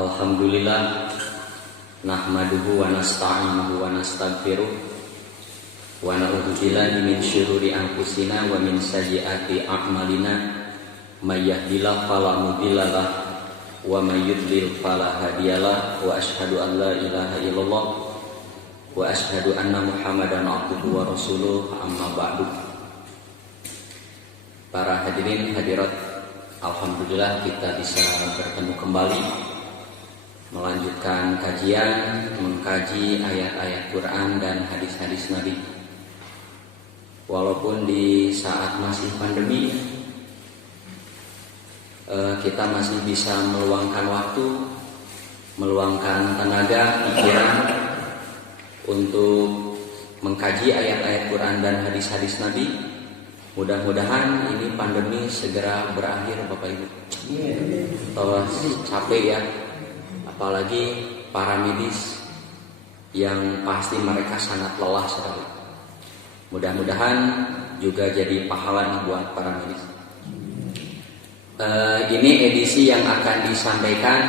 Alhamdulillah nahmaduhu wa nasta'inuhu wa nastaghfiruh wa na'udzu billahi min syururi anfusina wa min sayyiati a'malina may yahdihillahu fala mudhillalah wa may yudlil fala hadiyalah wa asyhadu an la ilaha illallah wa asyhadu anna Muhammadan abduhu wa rasuluh amma ba'du. Para hadirin hadirat, alhamdulillah kita bisa bertemu kembali melanjutkan kajian, mengkaji ayat-ayat Quran dan hadis-hadis Nabi. Walaupun di saat masih pandemi, kita masih bisa meluangkan waktu, meluangkan tenaga, pikiran untuk mengkaji ayat-ayat Quran dan hadis-hadis Nabi. Mudah-mudahan ini pandemi segera berakhir, Bapak Ibu. Toh capek ya, apalagi para medis yang pasti mereka sangat lelah sekali. Mudah-mudahan juga jadi pahala nih buat para medis. Ini edisi yang akan disampaikan,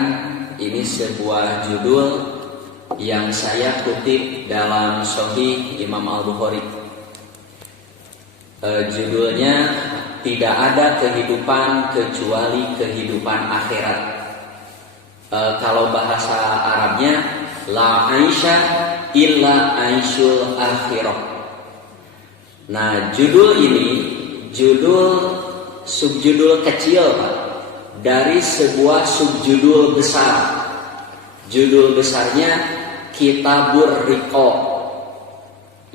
ini sebuah judul yang saya kutip dalam Sahih Imam Al-Bukhari. Judulnya tidak ada kehidupan kecuali kehidupan akhirat. Kalau bahasa Arabnya la aisha illa aishul akhirah. Nah, judul ini subjudul kecil, Pak, dari sebuah subjudul besar. Judul besarnya Kitabur Riqaq.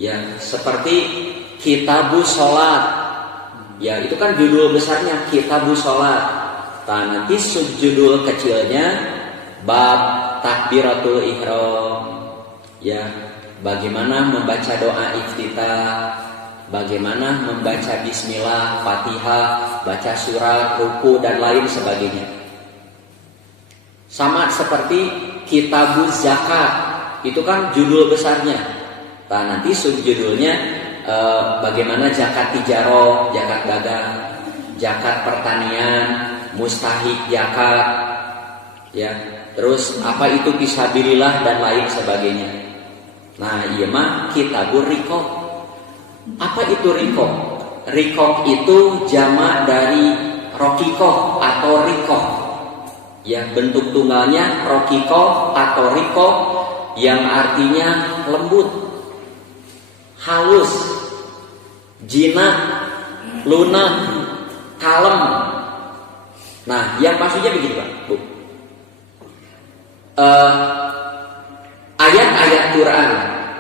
Ya, seperti Kitabus Sholat. Ya, itu kan judul besarnya Kitabus Sholat. Nah, nanti subjudul kecilnya bab takbiratul ihram. Ya, bagaimana membaca doa iftitah, bagaimana membaca bismillah, Fatihah, baca surat, ruku dan lain sebagainya. Sama seperti Kitabuz Zakat, itu kan judul besarnya. Nah, nanti subjudulnya bagaimana zakat tijarah, zakat dagang, zakat pertanian, mustahik zakat, ya. Terus apa itu fisabilillah dan lain sebagainya. Nah, iya mah Kitabur Riqaq. Apa itu Riqaq? Riqaq itu jamak dari roqiqah atau riqaq. Ya, bentuk tunggalnya roqiqah atau riqaq yang artinya lembut, halus, jinak, lunak, kalem. Nah, yang maksudnya begini, Pak, Bu. Ayat-ayat Quran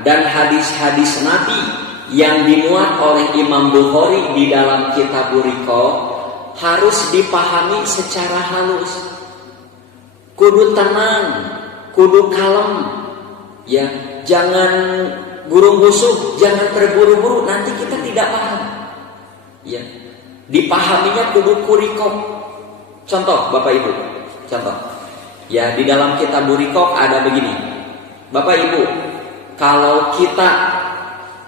dan hadis-hadis Nabi yang dimuat oleh Imam Bukhari di dalam Kitabur Riqaq harus dipahami secara halus. Kudu tenang, kudu kalem. Ya, jangan gurung-gusuk, jangan terburu-buru, nanti kita tidak paham. Ya, dipahaminya kudu Riqaq. Contoh, Bapak Ibu, contoh. Ya, di dalam Kitabur Riqaq ada begini. Bapak Ibu, kalau kita,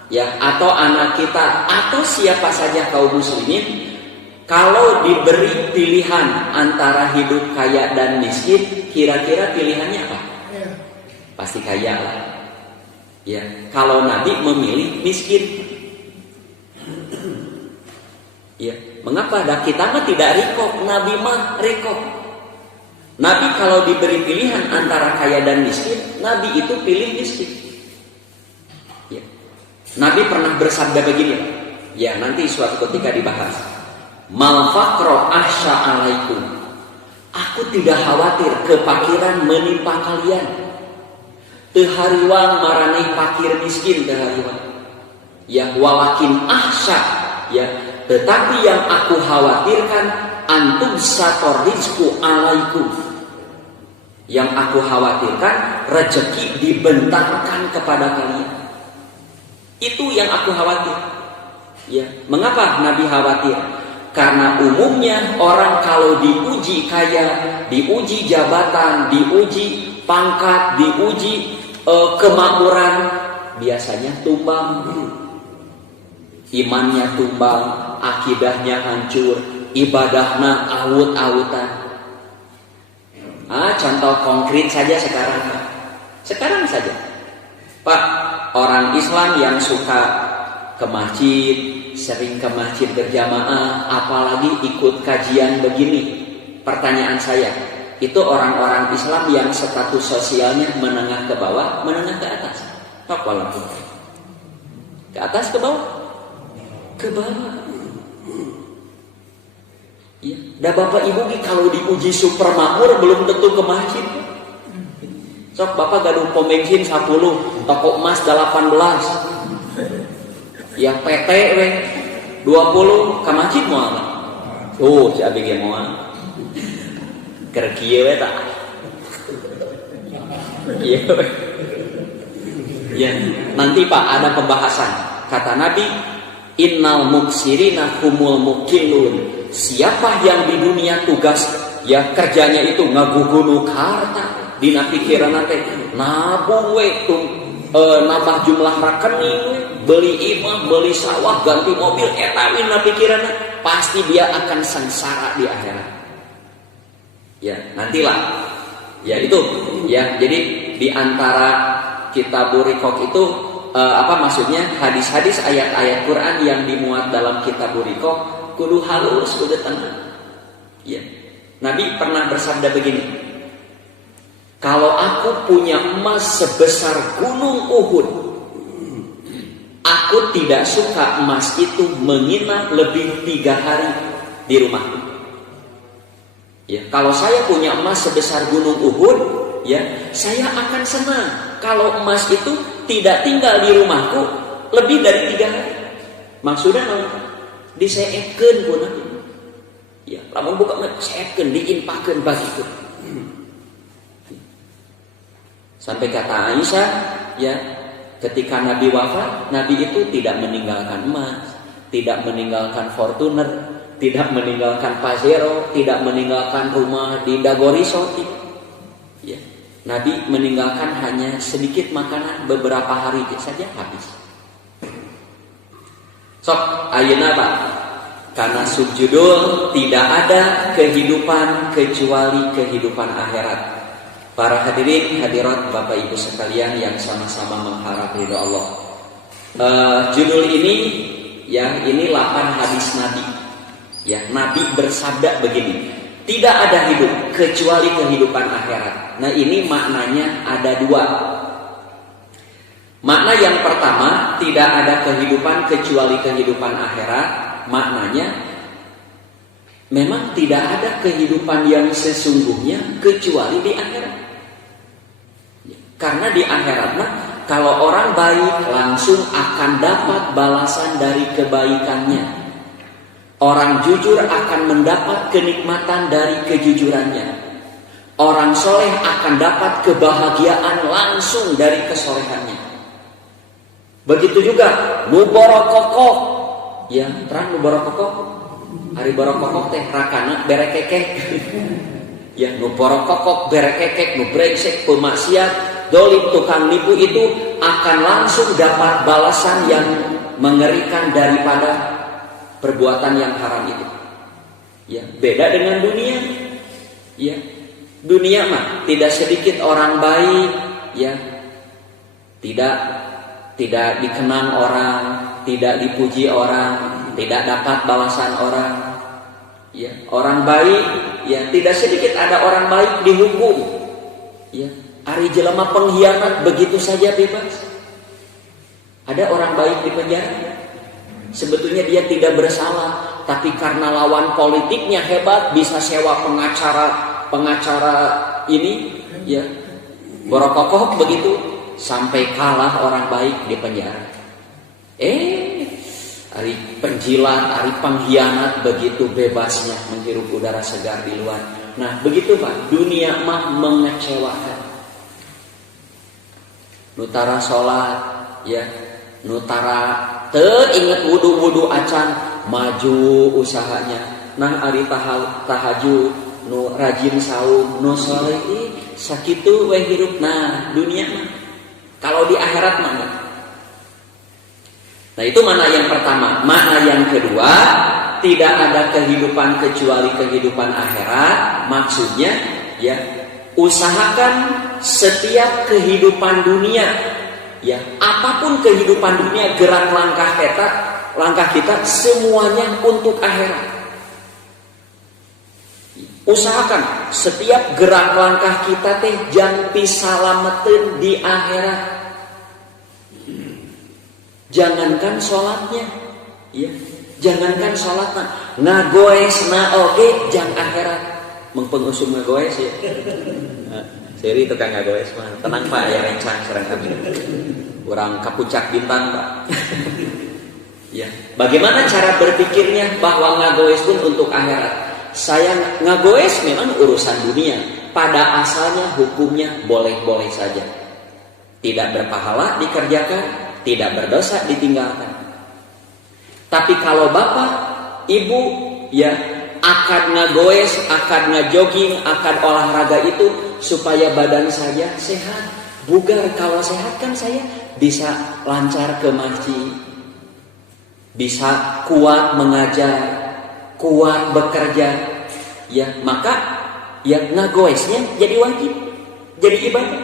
ya, atau anak kita atau siapa saja kaum muslimin, kalau diberi pilihan antara hidup kaya dan miskin, kira-kira pilihannya apa? Pasti kaya lah. Ya, kalau Nabi memilih miskin. Ya, mengapa? Dan kita mah tidak Riqaq, Nabi mah Riqaq. Nabi kalau diberi pilihan antara kaya dan miskin, Nabi itu pilih miskin. Ya. Nabi pernah bersabda begini, ya, nanti suatu ketika dibahas. Mal faqra ahsya alaikum. Aku tidak khawatir kepakiran menimpa kalian. Teu hariwang maraneh fakir miskin teu hariwang. Ya, walakin ahsya, ya, tetapi yang aku khawatirkan antum sator rizku alaikum. Yang aku khawatirkan rezeki dibentangkan kepada kalian. Itu yang aku khawatir. Ya, mengapa Nabi khawatir? Karena umumnya orang kalau diuji kaya, diuji jabatan, diuji pangkat, diuji kemakmuran, biasanya tumbang dulu. Imannya tumbang, akidahnya hancur, ibadahnya awut-awutan. Contoh konkret saja sekarang, Pak. Sekarang saja, Pak, orang Islam yang suka ke masjid, sering ke masjid berjamaah, apalagi ikut kajian begini. Pertanyaan saya, itu orang-orang Islam yang status sosialnya menengah ke bawah, menengah ke atas? Ke atas, ke bawah? Ke bawah. Ya, dah Bapak Ibu kalau diuji super makmur belum tentu ke masjid. Sok Bapak gaduh pom bensin 10, toko emas 18. Ya PT we 20 ke masjid moal. Si abi ge moal. Keur kieu we tah. Iya. Ya, nanti Pak ada pembahasan. Kata Nabi, innal muksirina humul mukillun. Siapa yang di dunia tugas ya kerjanya itu ngagugunu harta, dina pikiran teh nabung we nambah jumlah rekening, beli imah, beli sawah, ganti mobil, eta dina pikiran pasti dia akan sengsara di akhirat. Ya, nantilah. Ya itu ya. Jadi di antara Kitabur Riqaq itu maksudnya hadis-hadis ayat-ayat Quran yang dimuat dalam Kitabur Riqaq kudu halus, kudu tenang. Ya. Nabi pernah bersabda begini, kalau aku punya emas sebesar gunung Uhud, aku tidak suka emas itu menginap lebih 3 hari di rumahku. Ya, kalau saya punya emas sebesar gunung Uhud, ya, saya akan senang kalau emas itu tidak tinggal di rumahku lebih dari 3 hari. Maksudnya diseetkeun pun, ya, lamun buka seetkeun diinpakeun bagiku. Sampai kata Aisyah, ya, ketika Nabi wafat, Nabi itu tidak meninggalkan emas, tidak meninggalkan Fortuner, tidak meninggalkan Pajero, tidak meninggalkan rumah di Dago Resort. Ya, Nabi meninggalkan hanya sedikit makanan, beberapa hari saja habis. Sok ayeuna Pak, karena subjudul tidak ada kehidupan kecuali kehidupan akhirat. Para hadirin hadirat Bapak Ibu sekalian yang sama-sama mengharap ridho Allah. Judul ini ya, ini 8 hadis Nabi. Ya, Nabi bersabda begini, tidak ada hidup kecuali kehidupan akhirat. Nah, ini maknanya ada 2. Makna yang pertama, tidak ada kehidupan kecuali kehidupan akhirat. Maknanya memang tidak ada kehidupan yang sesungguhnya kecuali di akhirat. Karena di akhirat kalau orang baik langsung akan dapat balasan dari kebaikannya. Orang jujur akan mendapat kenikmatan dari kejujurannya. Orang soleh akan dapat kebahagiaan langsung dari kesolehannya. Begitu juga nuborokokok, ya, terang nuborokokok, hari borokokok teh rakana berekekek, ya, nuborokokok berekekek, nubrengsek, pemaksiat, dolim, tukang nipu itu akan langsung dapat balasan yang mengerikan daripada perbuatan yang haram itu. Ya, beda dengan dunia. Ya, dunia mah tidak sedikit orang baik, ya, tidak dikenang orang, tidak dipuji orang, tidak dapat balasan orang. Ya, orang baik, ya, tidak sedikit ada orang baik dihukum. Ya, ari jelema pengkhianat begitu saja bebas. Ada orang baik di penjara. Sebetulnya dia tidak bersalah, tapi karena lawan politiknya hebat, bisa sewa pengacara ini, ya, borokokoh begitu, sampai kalah orang baik di penjara. Ari penjilat, ari pengkhianat begitu bebasnya menghirup udara segar di luar. Nah, begitu Pak, dunia mah mengecewakan. Nutara sholat, ya, nutara inget wudu acan, maju usahanya. Nah, ari tahajud, nu rajin saum, nu soleh, sakitu we hirup. Nah, dunia mah. Kalau di akhirat mana? Nah, itu makna yang pertama. Makna yang kedua, tidak ada kehidupan kecuali kehidupan akhirat. Maksudnya, ya, usahakan setiap kehidupan dunia, ya, apapun kehidupan dunia, gerak langkah kita semuanya untuk akhirat. Usahakan setiap gerak langkah kita teh jangan pisalameteun di akhirat. Jangankan sholatnya, ya, jangankan sholatnya, ngagoesna oge jang akhirat. Mengpengusum ngagoes ya. Seri tukang ngagoes mah. Tenang Pak, ya rencang serang kami. Kurang kapuncak bintang Pak. Ya, bagaimana cara berpikirnya bahwa ngagoes pun untuk akhirat? Saya ngagoes memang urusan dunia. Pada asalnya hukumnya boleh-boleh saja. Tidak berpahala dikerjakan, tidak berdosa ditinggalkan. Tapi kalau bapak, ibu, ya, akan ngagoes, akan ngajogging, akan olahraga itu supaya badan saya sehat, bugar. Kalau sehat kan saya bisa lancar ke masjid, bisa kuat mengajar, kuat bekerja, ya, maka ya ngagoesnya jadi wajib, jadi ibadah.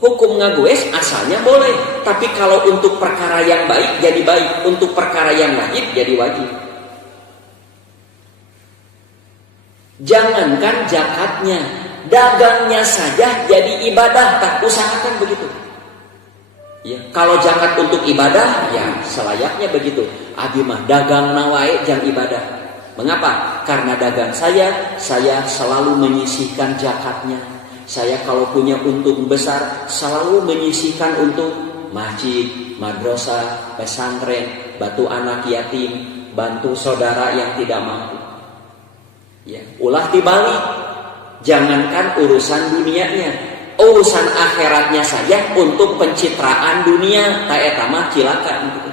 Hukum ngagoes asalnya boleh, tapi kalau untuk perkara yang baik jadi baik, untuk perkara yang wajib jadi wajib. Jangankan zakatnya, dagangnya saja jadi ibadah, tak usahakan begitu. Ya, kalau zakat untuk ibadah, ya selayaknya begitu. Abi mah dagang nawae jang ibadah. Mengapa? Karena dagang saya selalu menyisihkan zakatnya. Saya kalau punya untung besar, selalu menyisihkan untuk masjid, madrasah, pesantren, bantu anak yatim, bantu saudara yang tidak mampu. Ya, ulah dibalik. Jangankan urusan dunianya, urusan akhiratnya saja untuk pencitraan dunia, ta eta mah cilaka gitu.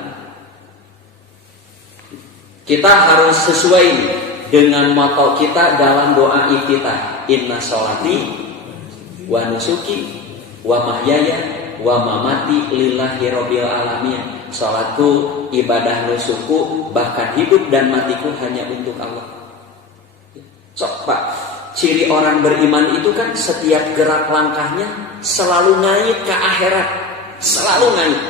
Kita harus sesuai dengan motto kita dalam doa iftitah. Inna sholati wa nusuki wa mahyaya wa mamati lillahi rabbil alamin. Salatku, ibadah nusuku, bahkan hidup dan matiku hanya untuk Allah. Sok Pak, ciri orang beriman itu kan setiap gerak langkahnya selalu ngait ke akhirat, selalu ngait.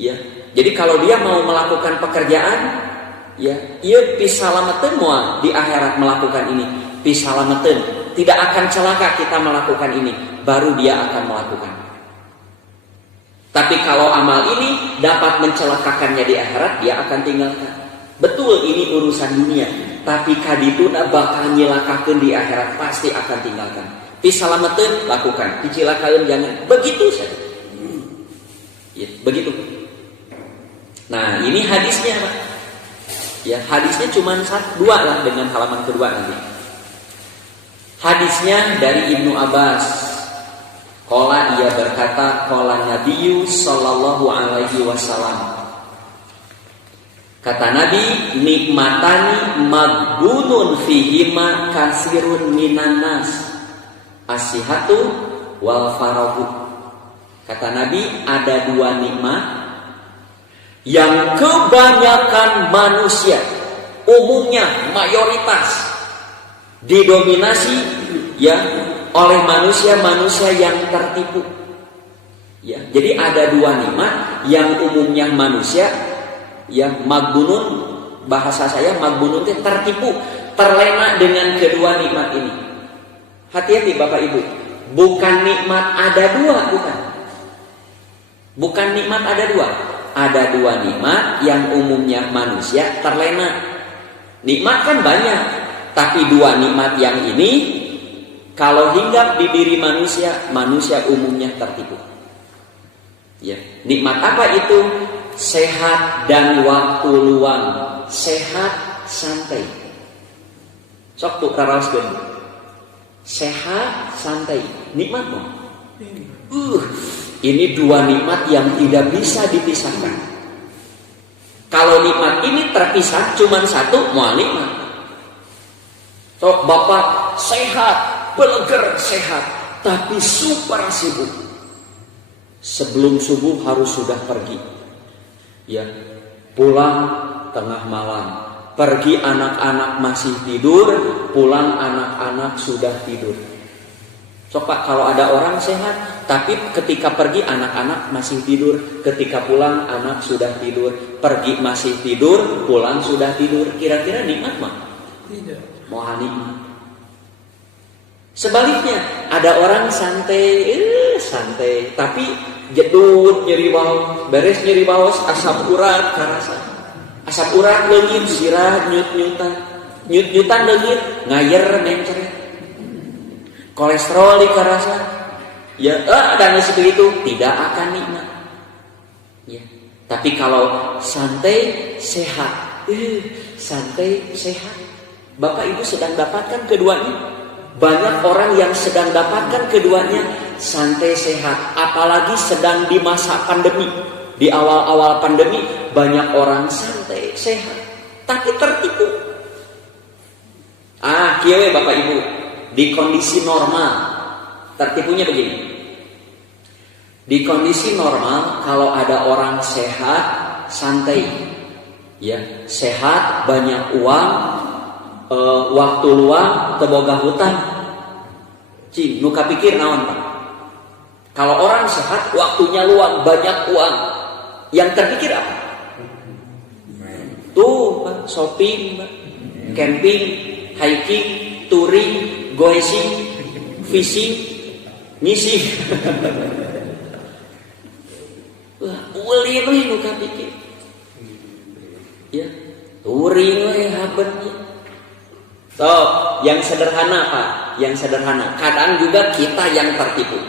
Ya, jadi kalau dia mau melakukan pekerjaan, ya, ieu pisalameteun moal di akhirat melakukan ini, pisalameteun. Tidak akan celaka kita melakukan ini, baru dia akan melakukan. Tapi kalau amal ini dapat mencelakakannya di akhirat, dia akan tinggalkan. Betul ini urusan dunia, tapi kadituna bakal nyilakakeun di akhirat, pasti akan tinggalkan. Pisalameteun lakukan, dicilakakeun jangan. Begitu saja. Ya, begitu. Nah, ini hadisnya, Pak. Ya, hadisnya cuma 2 lah dengan halaman kedua nanti. Hadisnya dari Ibnu Abbas. Qala, ia berkata, qala Nabiyyu sallallahu alaihi wasallam. Kata Nabi, nikmatani magbunun fihima kasirun minan nas, as-sihhatu wal faragu. Kata Nabi, ada 2 nikmat yang kebanyakan manusia, umumnya mayoritas, didominasi ya oleh manusia-manusia yang tertipu. Ya, jadi ada 2 nikmat yang umumnya manusia ya magbunun, bahasa saya magbunun itu tertipu, terlena dengan kedua nikmat ini. Hati-hati Bapak Ibu, bukan nikmat ada 2, bukan. Bukan nikmat ada 2. Ada 2 nikmat yang umumnya manusia terlena. Nikmat kan banyak, tapi 2 nikmat yang ini kalau hinggap di diri manusia, manusia umumnya tertipu. Ya, nikmat apa itu? Sehat dan waktu luang. Sehat santai. Sok tuh karaoskeun. Sehat santai. Nikmat mau? Ini 2 nikmat yang tidak bisa dipisahkan. Kalau nikmat ini terpisah cuma 1, mau nikmat. Sok Bapak sehat, beleger sehat, tapi super sibuk. Sebelum subuh harus sudah pergi. Ya, pulang tengah malam, pergi anak-anak masih tidur, pulang anak-anak sudah tidur. So Pak, kalau ada orang sehat, tapi ketika pergi anak-anak masih tidur, ketika pulang anak sudah tidur, pergi masih tidur, pulang sudah tidur, kira-kira nikmat mah? Tidak. Mau nikmat. Sebaliknya, ada orang santai, tapi jedut nyeri bawah, beres nyeri bawah, asap urat karasa, asap urat leungit, sirah nyut-nyutan leungit, ngayer mencret. Kolesterol di karasa, ya dan seperti itu tidak akan nikmat. Ya. Tapi kalau santai sehat, santai sehat, Bapak Ibu sedang dapatkan keduanya. Banyak orang yang sedang dapatkan keduanya, santai sehat, apalagi sedang di masa pandemi. Di awal-awal pandemi banyak orang santai sehat, tapi tertipu. Kieu Bapak Ibu. Di kondisi normal, tertipunya begini. Di kondisi normal, kalau ada orang sehat, santai, ya, sehat, banyak uang, waktu luang, teboga hutang, nuka pikir naon Pak? Kalau orang sehat, waktunya luang, banyak uang, yang terpikir apa? Tuh Pak, shopping, Pak, camping, hiking, touring, goesing, fishing, ngisi. Wah, uli we nu kapikir. Ya, touring we habeutnya. So, yang sederhana Pak, yang sederhana. Kadang juga kita yang tertipu.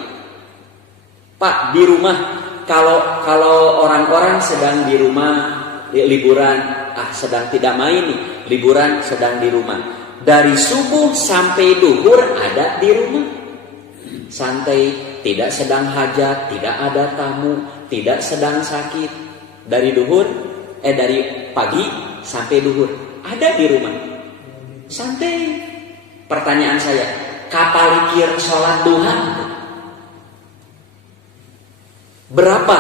Pak, di rumah kalau orang-orang sedang di rumah liburan, sedang tidak main nih, liburan sedang di rumah. Dari subuh sampai duhur ada di rumah, santai, tidak sedang hajat, tidak ada tamu, tidak sedang sakit. Dari pagi sampai duhur ada di rumah, santai. Pertanyaan saya, kapalikir sholat duha? Berapa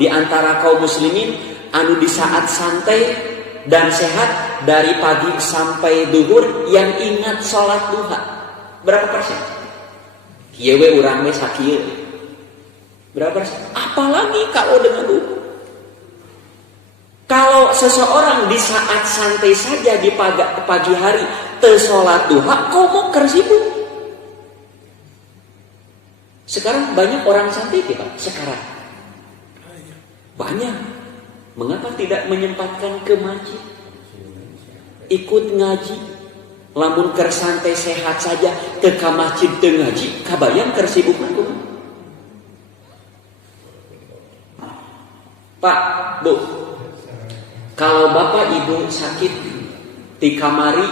di antara kaum muslimin anu di saat santai dan sehat dari pagi sampai duhur yang ingat sholat duha? Berapa persen? Kieu we urang we sakieu. Berapa persen? Apalagi kalau dengan duhur. Kalau seseorang di saat santai saja di pagi hari teu sholat duha, komo keur sibuk. Sekarang banyak orang santai Pak. Sekarang banyak. Mengapa tidak menyempatkan ke masjid? Ikut ngaji. Lamun keur santai sehat saja ke masjid teu ngaji, kabayang keur sibuk aku. Pak, Bu, kalau Bapak Ibu sakit di kamari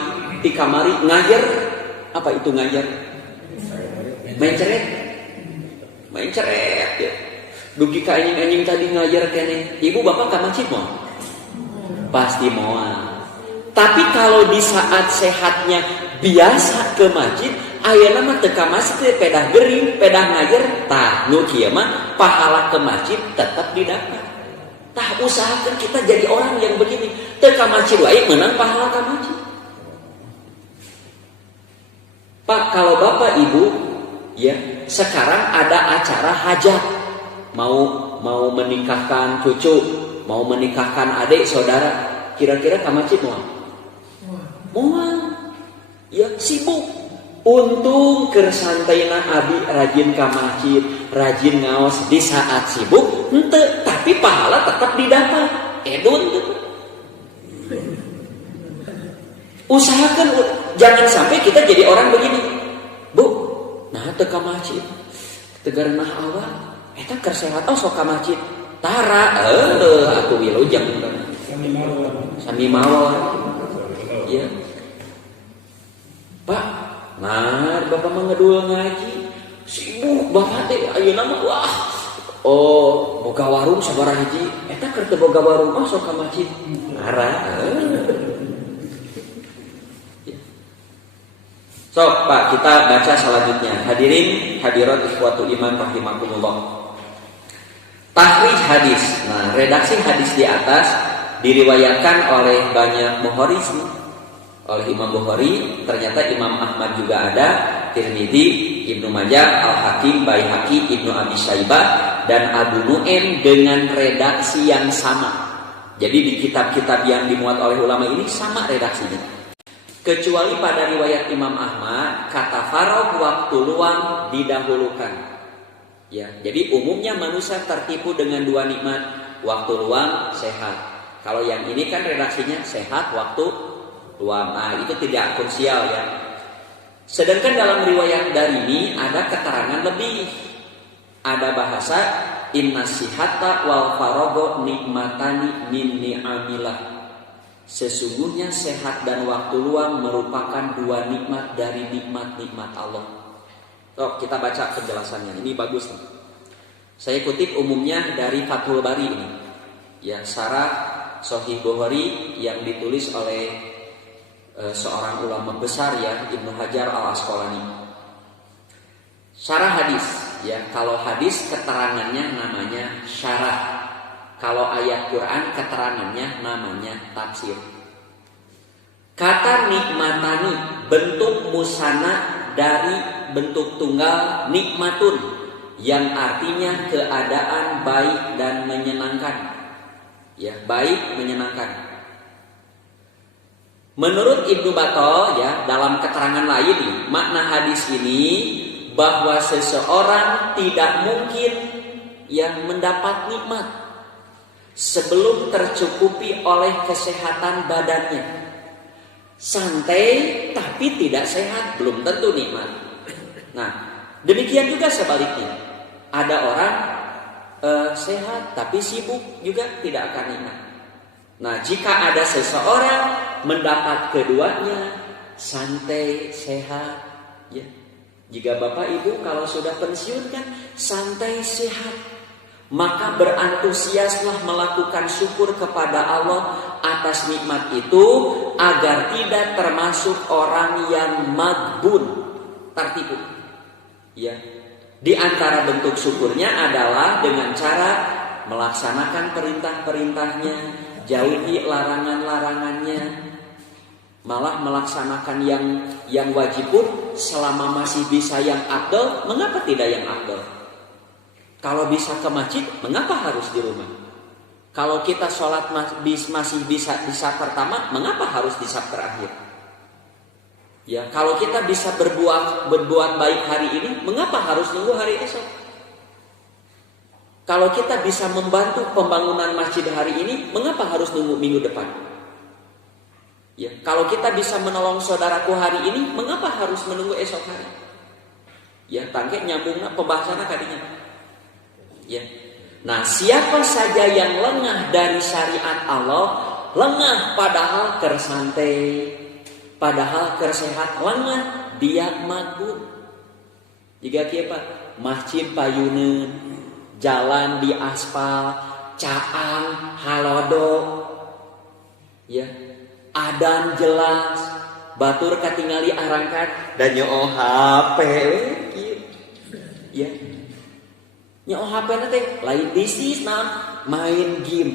ngajar, apa itu ngajar? Menceret ya. Dugi ka anjing-anjing tadi ngajar kene. Ibu Bapak ka masjid mau? Pasti mau. Tapi kalau di saat sehatnya biasa ke masjid, ayeuna mah teu ka masjid pedah gering, pedah ngajar, tah nu kieu mah pahala ke masjid tetap didapat. Tah usahakan kita jadi orang yang begini, teu ka masjid wae meunang pahala ka masjid. Pak, kalau Bapak Ibu ya, sekarang ada acara hajat, mau menikahkan cucu, mau menikahkan adik saudara, kira-kira ka masjid moal ya sibuk. Untung keur santaina abi rajin ka masjid, rajin ngaos di saat sibuk, henteu, tapi pahala tetap didapat. Edun gitu. Usahakan jangan sampai kita jadi orang begini. Bu, nah teu ka masjid. Tegar nah awal eta keur sehat sok ka masjid. Tara aku wilujeng sami mawon. Ya. Pak, nah Bapak mah ngedul ngaji. Sibuk Bapak teh ayeuna mah wah. Oh, boga warung sabaraha hiji. Eta keur teu boga warung mah sok ka masjid. Tara. So, Pak, kita baca selanjutnya. Hadirin, hadirat ikhwatu iman rahimakumullah. Tahrij hadis. Nah, redaksi hadis di atas diriwayatkan oleh banyak Bukhari, oleh Imam Bukhari, ternyata Imam Ahmad juga ada, Tirmidzi, Ibnu Majah, Al-Hakim, Baihaqi, Ibnu Abi Syaibah, dan Abu Nu'aim dengan redaksi yang sama. Jadi di kitab-kitab yang dimuat oleh ulama ini sama redaksinya. Kecuali pada riwayat Imam Ahmad, kata faragh waktu luang didahulukan. Ya, jadi umumnya manusia tertipu dengan dua nikmat, waktu luang, sehat. Kalau yang ini kan redaksinya sehat, waktu luang. Nah, itu tidak krusial ya. Sedangkan dalam riwayat Darimi ada keterangan lebih. Ada bahasa inna sihata wal farago nikmatani min ni'amillah. Sesungguhnya sehat dan waktu luang merupakan dua nikmat dari nikmat-nikmat Allah. Oh, kita baca penjelasannya. Ini bagus nih. Saya kutip umumnya dari Fathul Bari ini. Ya, syarah Sahih Bukhari yang ditulis oleh seorang ulama besar ya, Ibnu Hajar Al-Asqalani. Syarah hadis ya, kalau hadis keterangannya namanya syarah. Kalau ayat Quran keterangannya namanya tafsir. Kata nikmatani bentuk musana dari bentuk tunggal nikmatun yang artinya keadaan baik dan menyenangkan. Ya, baik menyenangkan. Menurut Ibnu Battal ya, dalam keterangan lain makna hadis ini bahwa seseorang tidak mungkin yang mendapat nikmat sebelum tercukupi oleh kesehatan badannya. Santai tapi tidak sehat belum tentu nikmat. Nah, demikian juga sebaliknya. Ada orang sehat tapi sibuk juga tidak akan nikmat. Nah, jika ada seseorang mendapat keduanya, santai, sehat, ya. Jika Bapak Ibu kalau sudah pensiun kan santai, sehat, maka berantusiaslah melakukan syukur kepada Allah atas nikmat itu agar tidak termasuk orang yang maghbun, tertipu. Ya. Di antara bentuk syukurnya adalah dengan cara melaksanakan perintah-perintahnya, jauhi larangan-larangannya, malah melaksanakan yang wajib pun selama masih bisa yang afdal, mengapa tidak yang afdal? Kalau bisa ke masjid, mengapa harus di rumah? Kalau kita sholat masih bisa di saat pertama, mengapa harus di saat terakhir? Ya, kalau kita bisa berbuat baik hari ini, mengapa harus nunggu hari esok? Kalau kita bisa membantu pembangunan masjid hari ini, mengapa harus nunggu minggu depan? Ya, kalau kita bisa menolong saudaraku hari ini, mengapa harus menunggu esok hari? Ya, tangke nyambungnya pembahasannya tadinya. Ya. Nah, siapa saja yang lengah dari syariat Allah, lengah padahal kersantai, padahal kersehat, lengah dia maghbun. Jika kieu Pak, masjid payuneun, jalan di aspal, caang halodo. Ya. Adan jelas, batur katingali arangkat dan nyoh HP kieu. Ya. Nyoh HP teh lain bisnis main game.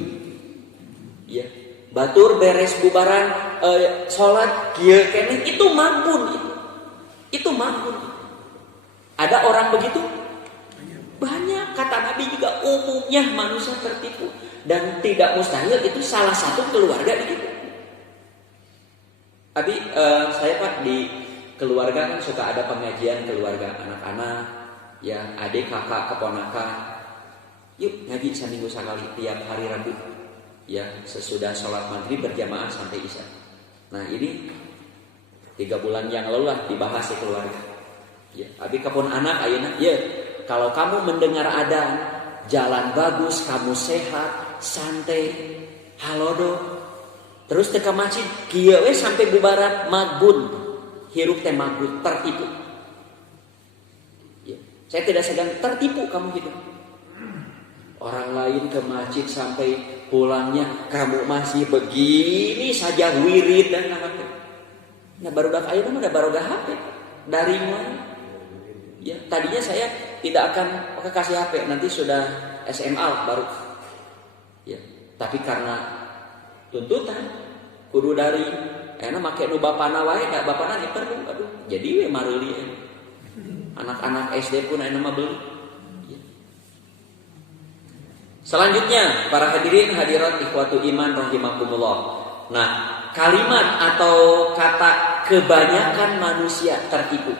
Ya. Batur beres bubaran salat kieu keneh itu maghbun itu. Itu maghbun. Ada orang begitu? Banyak, kata Nabi juga umumnya manusia tertipu dan tidak mustahil itu salah satu keluarga begitu. Tapi saya Pak di keluarga kan suka ada pengajian keluarga anak-anak, ya adik, kakak, keponakan. Yuk ngaji seminggu sekali tiap hari Rabu. Ya sesudah sholat maghrib berjamaah sampai isya. Nah ini 3 bulan yang lalu lah dibahas di keluarga. Ya, abi kepon anak ayeuna, ya kalau kamu mendengar adzan, jalan bagus, kamu sehat, santai, halodo. Terus teka masjid kieu we sampai bubaran maghbun. Hirup teh maghbun, tertipu. Ya, saya tidak sedang tertipu kamu hidup. Orang lain ke masjid sampai pulangnya kamu masih begini saja wirid dan apa. Nah barudak ayeuna mah barudak HP dari mana? Ya, tadinya saya tidak akan kasih HP, nanti sudah SMA baru. Ya, tapi karena tuntutan kudu dari make nu bapana wae da bapana ge perlu aduh jadi we mareuli anak-anak SD pun mah beli. Selanjutnya para hadirin hadirat ikhwatu iman rahimakumullah. Nah, kalimat atau kata kebanyakan manusia tertipu.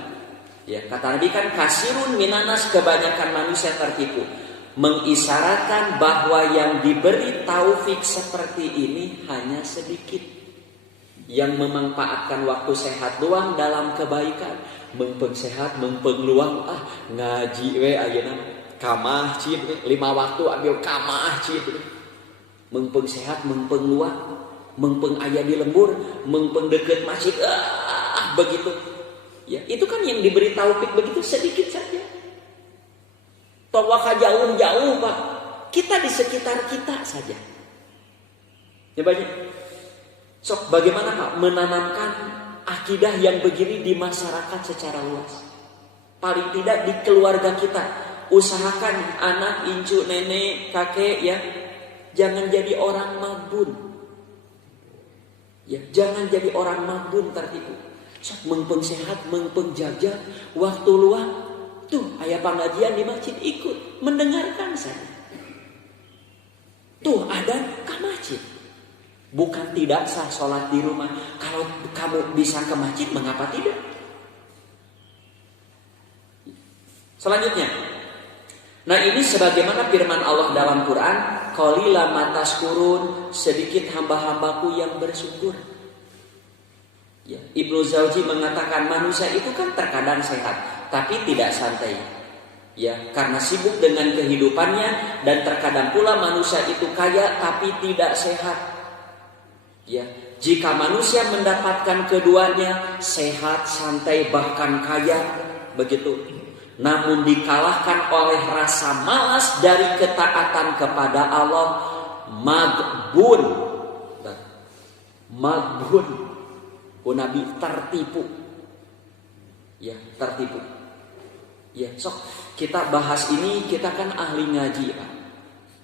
Ya, kata Nabi kan kasirun minanas, kebanyakan manusia tertipu. Mengisyaratkan bahwa yang diberi taufik seperti ini hanya sedikit. Yang memanfaatkan waktu sehat doang dalam kebaikan, mempeng sehat, mempeng luang, ngaji we ayeuna kamah cid 5 waktu ambil kamah cid. Mempeng sehat, mempeng luang, mempeng aya di lembur, mempeng deket masjid, begitu. Ya, itu kan yang diberi taufik begitu sedikit saja. Tawaka jauh-jauh Pak. Kita di sekitar kita saja. Ya banyak. Sok bagaimana Pak menanamkan akidah yang begini di masyarakat secara luas. Paling tidak di keluarga kita. Usahakan anak, incu, nenek, kakek ya. Jangan jadi orang mabun. Ya, jangan jadi orang mabun tertipu. Sok mengpeng sehat, mengpeng jaga, waktu luang. Tuh, aya pengajian di masjid ikut, mendengarkan saja. Tuh, ada ke masjid. Bukan tidak sah sholat di rumah. Kalau kamu bisa ke masjid, mengapa tidak? Selanjutnya. Nah ini sebagaimana firman Allah dalam Quran. Qalila matashkurun, sedikit hamba-hambaku yang bersyukur. Ya, Ibnu Jauzi mengatakan manusia itu kan terkadang sehat, tapi tidak santai. Ya, karena sibuk dengan kehidupannya, dan terkadang pula manusia itu kaya tapi tidak sehat. Ya, jika manusia mendapatkan keduanya, sehat, santai, bahkan kaya, begitu. Namun dikalahkan oleh rasa malas dari ketaatan kepada Allah, magbun. Nabi tertipu. Ya, tertipu. Ya, sok kita bahas ini, kita kan ahli ngaji, Pak.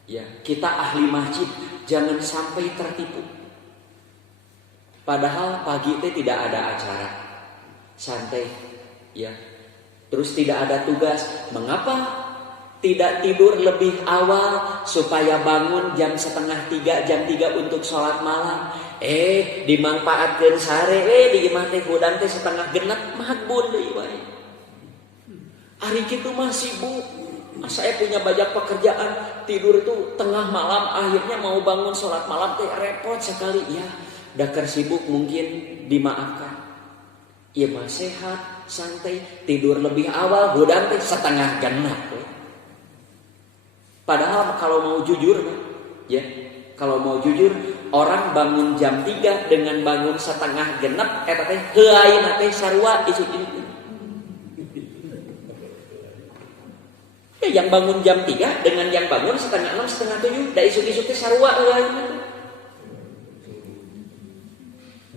Ya, kita ahli masjid, jangan sampai tertipu. Padahal pagi itu tidak ada acara, santai, ya. Terus tidak ada tugas. Mengapa tidak tidur lebih awal supaya bangun jam 2:30, jam 3 untuk sholat malam? Dimanfaatkan sare, di imah teh hudang teh 6:30 magbun deui wae. Ari kitu mah sibuk. Saya punya banyak pekerjaan, tidur tuh tengah malam, akhirnya mau bangun sholat malam teh repot sekali. Ya, dakar sibuk mungkin dimaafkan. Ya mah sehat, santai, tidur lebih awal, hudang teh 6:30. Padahal kalau mau jujur, ya, kalau mau jujur, orang bangun jam 3 dengan bangun 5:30, teh heuaina teh sarua isuk-isuk. Ya, yang bangun jam 3 dengan yang bangun 6:30, 6:30, da isuk-isuk teh sarua heuaina.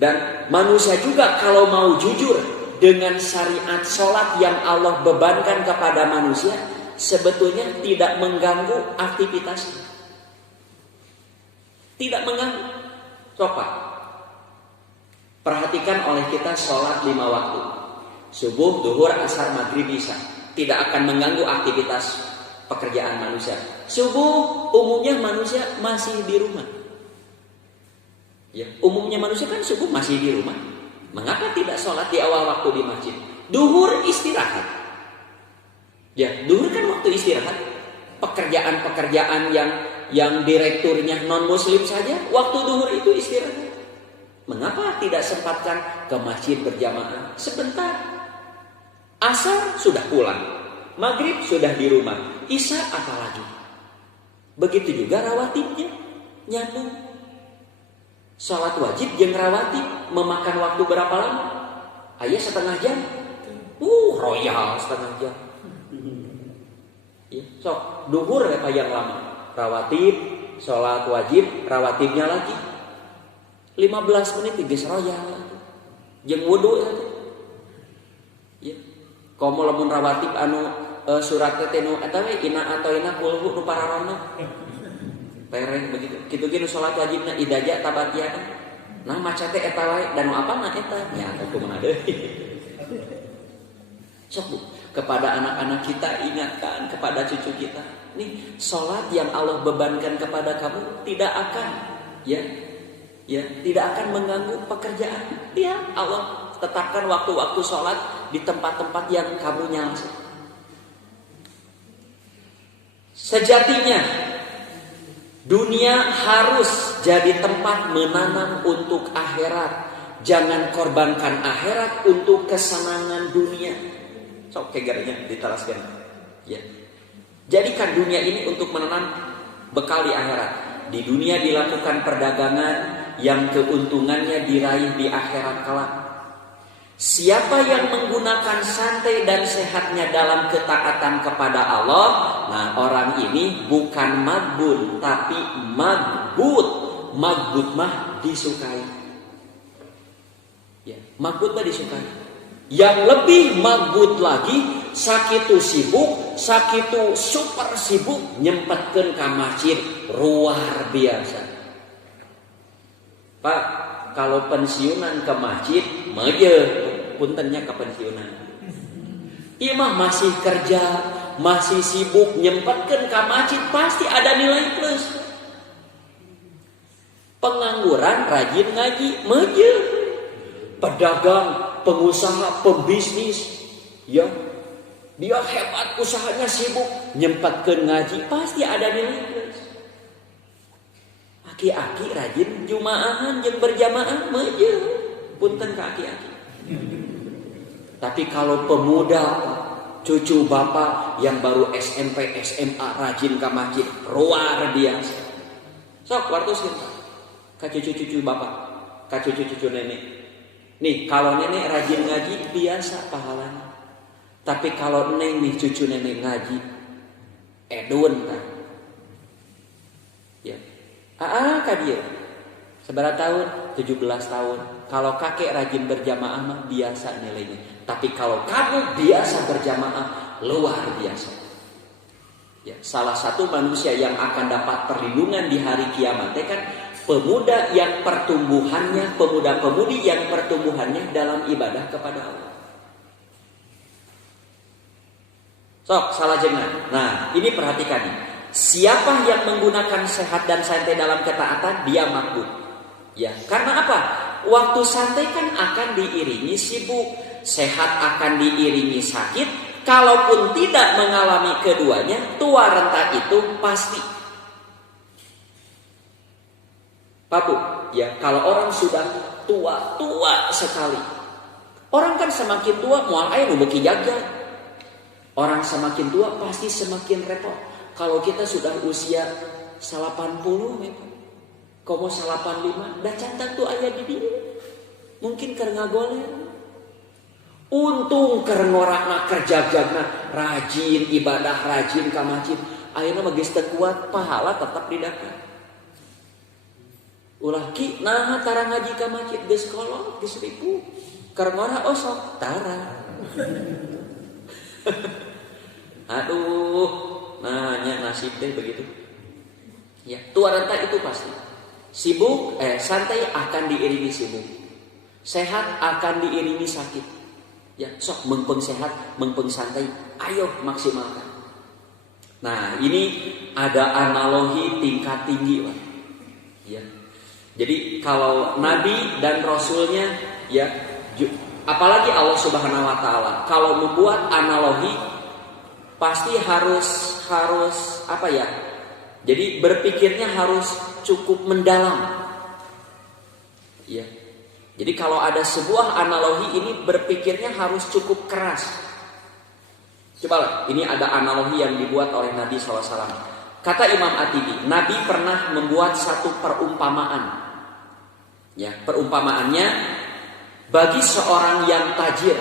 Dan manusia juga kalau mau jujur dengan syariat sholat yang Allah bebankan kepada manusia, sebetulnya tidak mengganggu aktivitasnya. Tidak mengganggu. Coba perhatikan oleh kita sholat 5 waktu. Subuh, duhur, asar, maghrib, isya. Tidak akan mengganggu aktivitas pekerjaan manusia. Subuh umumnya manusia masih di rumah. Ya, umumnya manusia kan subuh masih di rumah. Mengapa tidak sholat di awal waktu di masjid? Duhur istirahat. Ya, duhur kan waktu istirahat. Pekerjaan-pekerjaan yang direkturnya non muslim saja, waktu duhur itu istirahat. Mengapa tidak sempatkan ke masjid berjamaah sebentar? Asar sudah pulang, maghrib sudah di rumah, isya apalagi. Begitu juga rawatibnya nyambung. Salat wajib jeung rawatib memakan waktu berapa lama? Aya 1/2 jam. Royal 1/2 jam. Ya, sok duhur apa yang lama? Rawatib, salat wajib, rawatibnya lagi 15 menit geus royal. Jeung wudu ya. Komo lamun rawatib anu surat teh nu eta we ina atau ina kulhu nu pararona. Pereng begitu. Kitu-kitu salat wajibna idaja tabatiana. Nah maca teh eta wae dan apa na eta? Ya kumaha deui. Sok Bu, kepada anak-anak kita ingatkan, kepada cucu kita. Nih, salat yang Allah bebankan kepada kamu tidak akan tidak akan mengganggu pekerjaan. Ya, Allah tetapkan waktu-waktu salat di tempat-tempat yang kamu nyangka. Sejatinya dunia harus jadi tempat menanam untuk akhirat. Jangan korbankan akhirat untuk kesenangan dunia. Sok kegarnya diteraskan. Ya. Jadikan dunia ini untuk menanam bekal di akhirat. Di dunia dilakukan perdagangan yang keuntungannya diraih di akhirat kelak. Siapa yang menggunakan santai dan sehatnya dalam ketaatan kepada Allah, nah orang ini bukan magbun tapi magbut. Magbut mah disukai. Ya, magbut mah disukai. Yang lebih magbut lagi, sakitu sibuk, sakitu super sibuk nyempetkeun ka masjid luar biasa. Pak, kalau pensiunan ke masjid, meujeun puntennya ke pensiunan. Ieu mah masih kerja, masih sibuk nyempetkeun ka masjid pasti ada nilai plus. Pengangguran rajin ngaji, meujeun. Pedagang, pengusaha, pembisnis, ya, dia hebat usahanya sibuk nyempatkeun ngaji pasti ada nilai plus. Aki-aki rajin jumaahan jeung berjamaah meujeun punten ka aki-aki. Tapi kalau pemuda cucu bapak yang baru SMP SMA rajin ka masjid luar biasa. Sok wartos ka cucu-cucu bapak, ka cucu-cucu nenek. Nih, kalau nenek rajin ngaji, biasa pahalanya. Tapi kalau nenek cucu nenek ngaji, edun kan. Ya. Kak dia. Seberapa tahun? 17 tahun. Kalau kakek rajin berjamaah mah biasa nilainya. Tapi kalau kamu biasa berjamaah, luar biasa. Ya, salah satu manusia yang akan dapat perlindungan di hari kiamat kan pemuda yang pertumbuhannya, pemuda-pemudi yang pertumbuhannya dalam ibadah kepada Allah. Sok, salah jengan. Nah, ini perhatikan nih. Siapa yang menggunakan sehat dan santai dalam ketaatan, dia makbul. Ya, karena apa? Waktu santai kan akan diiringi sibuk, sehat akan diiringi sakit. Kalaupun tidak mengalami keduanya, tua renta itu pasti. Pak Bu, ya kalau orang sudah tua sekali, orang kan semakin tua moal aya nu beuki jaga. Orang semakin tua pasti semakin repot. Kalau kita sudah usia 80 gitu, komo 85, dah cantak tuh aya di dieu. Mungkin keur ngagoler. Untung keur ngorakna kerja jagna rajin ibadah, rajin ka masjid. Ayeuna mah geus teu kuat, pahala tetap didapat. Ulah ki nah tara ngaji ka masjid geus kolot geus ribu. Keur ngora osok tara. Aduh, nanya nasib teh begitu. Ya, tua renta itu pasti. Sibuk, santai akan diiringi sibuk. Sehat akan diiringi sakit. Ya, sok mengpeng sehat, mengpeng santai. Ayo maksimalkan. Nah, ini ada analogi tingkat tinggi, Pak. Ya. Jadi kalau Nabi dan Rasulnya, ya, apalagi Allah Subhanahu Wa Taala, kalau membuat analogi pasti harus apa ya? Jadi berpikirnya harus cukup mendalam. Ya. Jadi kalau ada sebuah analogi ini berpikirnya harus cukup keras. Coba ini ada analogi yang dibuat oleh Nabi SAW. Kata Imam At-Tibi, Nabi pernah membuat satu perumpamaan. Ya, perumpamaannya bagi seorang yang tajir,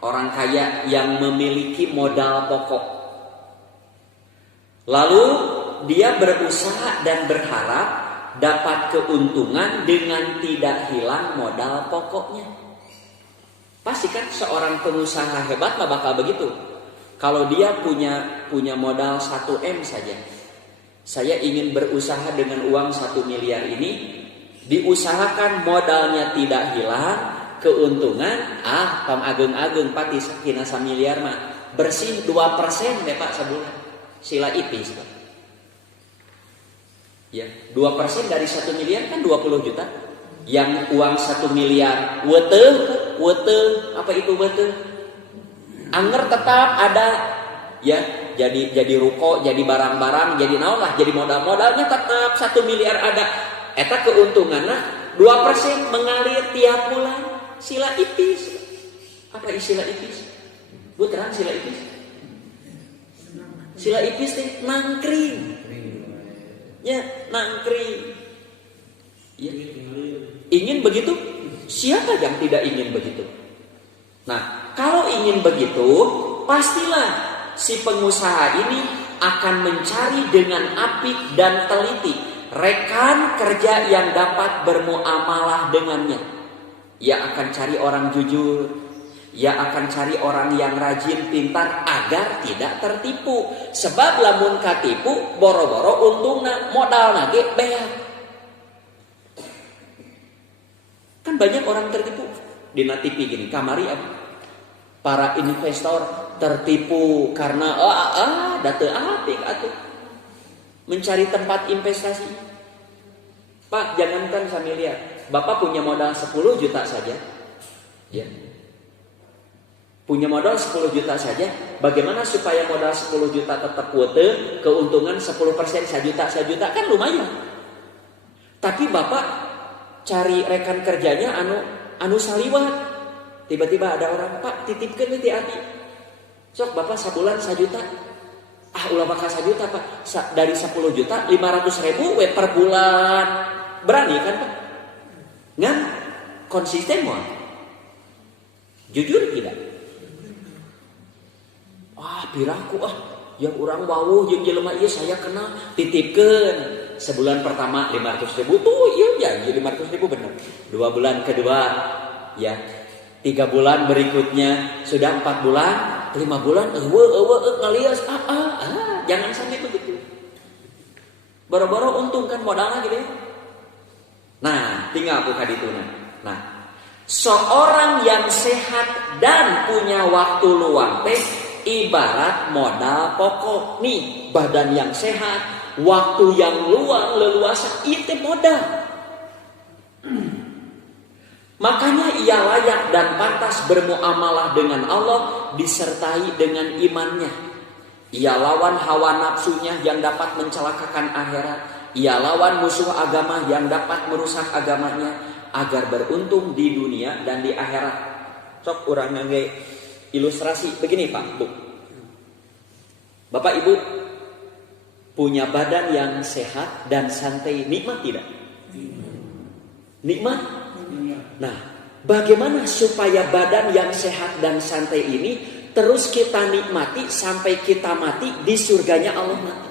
orang kaya yang memiliki modal pokok. Lalu dia berusaha dan berharap dapat keuntungan dengan tidak hilang modal pokoknya. Pasti kan seorang pengusaha hebat mah bakal begitu. Kalau dia punya modal 1M saja. Saya ingin berusaha dengan uang 1 miliar ini, diusahakan modalnya tidak hilang, keuntungan tong ageng-ageng pati sakina 1 miliar mah bersih 2% deh Pak sebulan. Sila ipis Pak. Ya, 2% dari 1 miliar kan 20 juta. Yang uang 1 miliar weteng, apa itu weteng? Anger tetap ada, ya, jadi ruko, jadi barang-barang, jadi naon lah, jadi modal-modalnya tetap 1 miliar ada. Eta keuntungannya 2% mengalir tiap bulan. Sila ipis. Apa istilah ipis? Bu terang sila ipis? Sila ipis teh nangkring. Ya, nangkring. Ya. Ingin begitu? Siapa yang tidak ingin begitu? Nah, kalau ingin begitu, pastilah si pengusaha ini akan mencari dengan apik dan teliti rekan kerja yang dapat bermuamalah dengannya. Ia akan cari orang jujur, ia akan cari orang yang rajin, pintar agar tidak tertipu. Sebab lamun katipu boro-boro untungna modal nage beak. Kan banyak orang tertipu di TV gini, kamari apa? Para investor tertipu karena data apik atuh mencari tempat investasi. Pak, jangankan 1 miliar, Bapak punya modal 10 juta saja. Ya. Punya modal 10 juta saja, bagaimana supaya modal 10 juta tetap wete, keuntungan 10% 1 juta kan lumayan. Tapi Bapak cari rekan kerjanya anu saliwat. Tiba-tiba ada orang, Pak titipkan nih hati. Sok Bapak sebulan 1 juta. Ulah bakal 1 juta Pak. Dari 10 juta 500.000 per bulan. Berani kan Pak? Ngan konsisten mau? Jujur tidak? Piraku yang orang wawuh jeung jelema ieu saya kenal titipkeun. Sebulan pertama 500.000 tuh iya janji 500.000 bener. 2 bulan kedua ya, 3 bulan berikutnya, sudah 4 bulan, 5 bulan ngalias jangan sampai begitu. Boro-boro untung kan modalnya gitu ya. Nah, tinggal buka dituna. Nah, seorang yang sehat dan punya waktu luang teh ibarat modal pokok nih, badan yang sehat, waktu yang luang, leluasa, itu modal. Makanya ia layak dan pantas bermuamalah dengan Allah disertai dengan imannya. Ia lawan hawa nafsunya yang dapat mencelakakan akhirat. Ia lawan musuh agama yang dapat merusak agamanya agar beruntung di dunia dan di akhirat. Sok urang ngangge ilustrasi begini Pak, Bu. Bapak Ibu punya badan yang sehat dan santai, nikmat tidak? Nikmat? Nah, bagaimana supaya badan yang sehat dan santai ini terus kita nikmati sampai kita mati di surganya Allah nanti?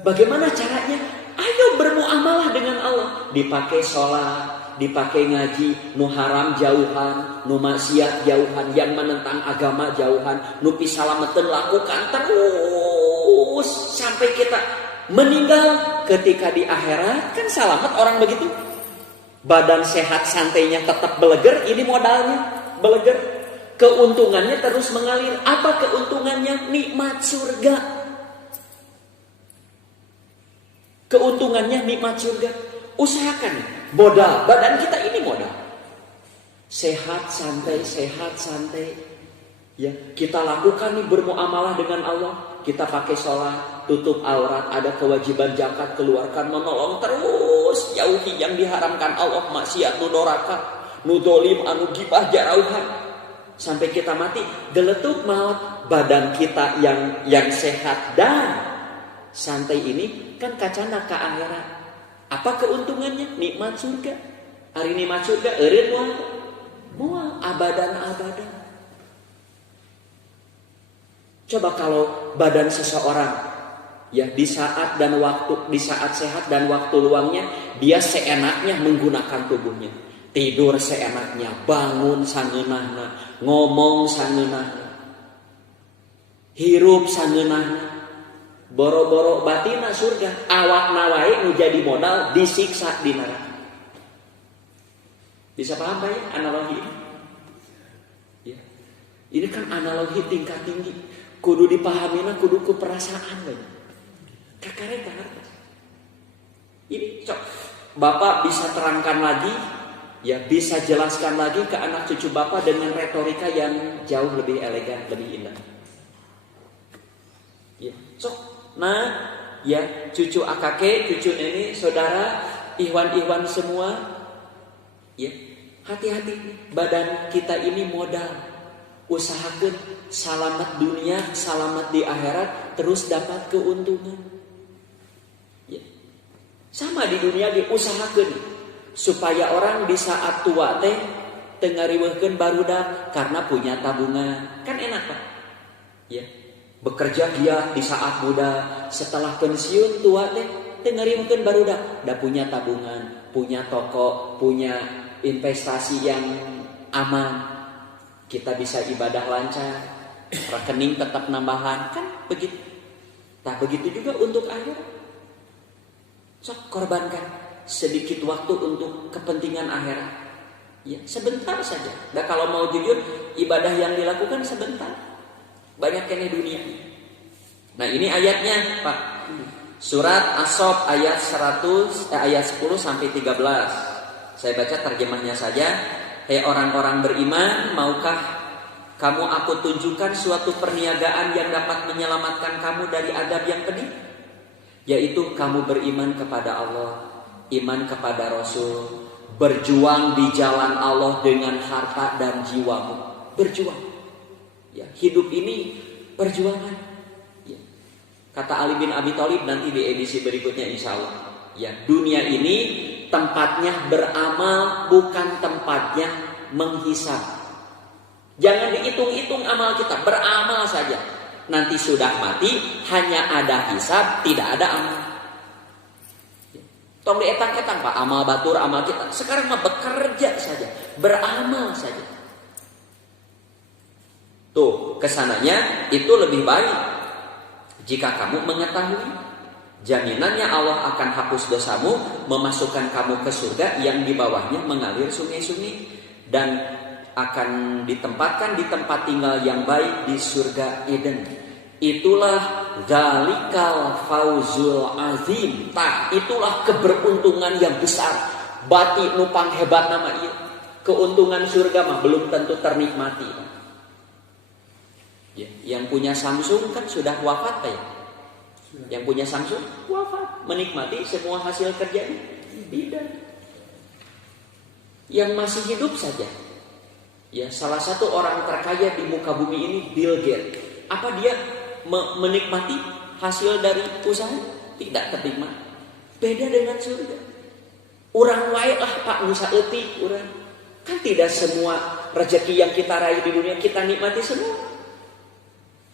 Bagaimana caranya? Ayo bermuamalah dengan Allah. Dipakai sholat, dipakai ngaji, nu haram jauhan, nu maksiat jauhan, yang menentang agama jauhan, nu pisalameteun lakukan terus sampai kita meninggal. Ketika di akhirat kan selamat orang begitu. Badan sehat santainya tetap beleger, ini modalnya beleger. Keuntungannya terus mengalir. Apa keuntungannya? Nikmat surga. Keuntungannya nikmat surga. Usahakan modal badan kita ini modal. Sehat santai, sehat santai. Ya, kita lakukan nih bermuamalah dengan Allah. Kita pakai sholat, tutup aurat, ada kewajiban zakat, keluarkan, menolong terus, jauhi yang diharamkan Allah, maksiat, nu doraka, nu dolim, anu gibah, jarauhan. Sampai kita mati, geletuk maut. Badan kita yang sehat dan santai ini kan kacana ke akhirat. Apa keuntungannya? Nikmat surga. Hari nikmat surga eureun moal abadan. Coba kalau badan seseorang ya di saat sehat dan waktu luangnya dia seenaknya menggunakan tubuhnya. Tidur seenaknya, bangun sangeunahna, ngomong sangeunahna, hirup sangeunahna. Boro-boro batina surga, awak nawae nu jadi modal disiksa di neraka. Bisa paham ya analogi ini? Ya. Ini kan analogi tingkat tinggi. Kudu dipahaminya kudu ku perasaan we. Kakareta. Ini cok. Bapak bisa terangkan lagi, ya bisa jelaskan lagi ke anak cucu Bapak dengan retorika yang jauh lebih elegan, lebih indah. Ya, sok. Nah, ya cucu akake, cucu neni, saudara, ihwan-ihwan semua, ya hati-hati. Badan kita ini modal. Usahakan selamat dunia, selamat di akhirat, terus dapat keuntungan. Sama di dunia diusahakan supaya orang di saat tua teh tengariweuhkeun barudak karena punya tabungan. Kan enak Pak. Ya. Bekerja giat di saat muda, setelah pensiun tua teh tengariweuhkeun barudak, da punya tabungan, punya toko, punya investasi yang aman. Kita bisa ibadah lancar, rekening tetap nambahan, kan begitu. Nah, begitu juga untuk akhirat. Sok korbankan sedikit waktu untuk kepentingan akhirat. Ya, sebentar saja. Dan kalau mau jujur, ibadah yang dilakukan sebentar. Banyak kene dunia. Nah, ini ayatnya, Pak. Surat As-Saff ayat 10 sampai 13. Saya baca terjemahnya saja. Hei orang-orang beriman, maukah kamu aku tunjukkan suatu perniagaan yang dapat menyelamatkan kamu dari adab yang pedih? Yaitu kamu beriman kepada Allah, iman kepada Rasul, berjuang di jalan Allah dengan harta dan jiwamu. Berjuang. Ya, hidup ini perjuangan. Ya. Kata Ali bin Abi Thalib nanti di edisi berikutnya insya Allah. Ya, dunia ini tempatnya beramal, bukan tempatnya menghisab. Jangan dihitung-hitung amal kita, beramal saja. Nanti sudah mati, hanya ada hisab, tidak ada amal. Tong dietang-etang Pak, amal batur, amal kita. Sekarang mah bekerja saja, beramal saja. Tuh, kesananya itu lebih baik. Jika kamu mengetahui, jaminannya Allah akan hapus dosamu, memasukkan kamu ke surga yang di bawahnya mengalir sungai-sungai. Dan akan ditempatkan di tempat tinggal yang baik di surga Eden. Itulah dzalikal fauzul azim. Itulah keberuntungan yang besar. Bati nupang hebat nama ieu. Keuntungan surga mah belum tentu ternikmati. Ya, yang punya Samsung kan sudah wafat ya. Yang punya Samsung wafat, menikmati semua hasil kerjanya. Tidak. Yang masih hidup saja. Ya, salah satu orang terkaya di muka bumi ini Bill Gates. Apa dia menikmati hasil dari usaha? Tidak ternikmat. Beda dengan surga. Urang wae lah Pak nusa eutik urang. Kan tidak semua rezeki yang kita raih di dunia kita nikmati semua.